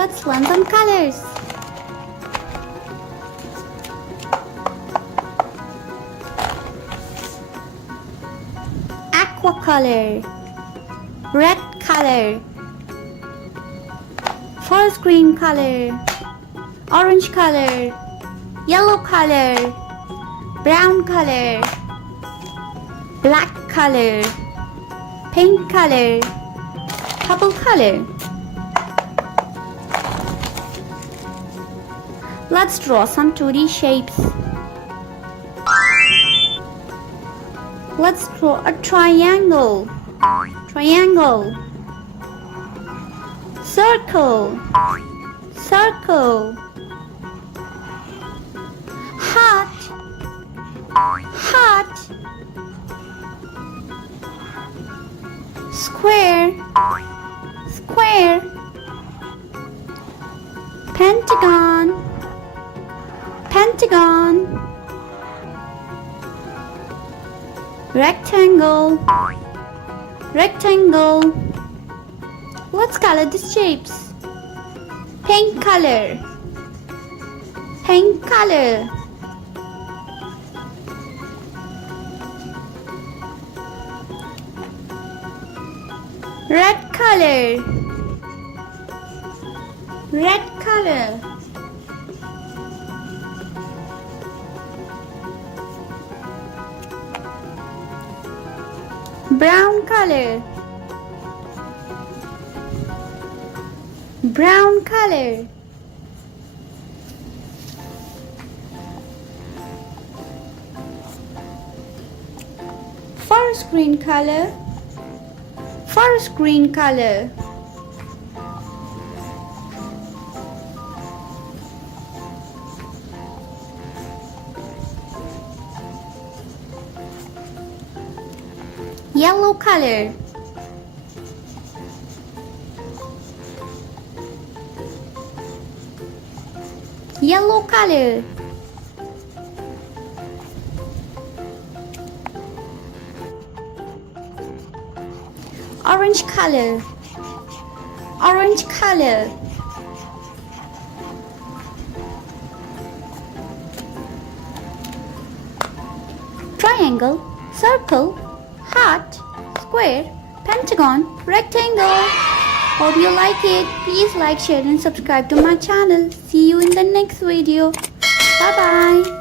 Let's learn some colors. Aqua color, red color, forest green color, orange color, yellow color, brown color, black color, pink color, purple color. Let's draw some 2D shapes. Let's draw a triangle. Triangle. Circle. Circle. Heart. Heart. Square. Square. Pentagon. Pentagon. Rectangle. Rectangle. Let's color these shapes. Pink color. Pink color. Red color. Red color. Brown color. Brown color. Forest green color. Forest green color. Yellow color. Yellow color. Orange color. Orange color. Triangle, circle, heart, square, pentagon, rectangle. Hope you like it. Please like, share and subscribe to my channel. See you in the next video. Bye bye.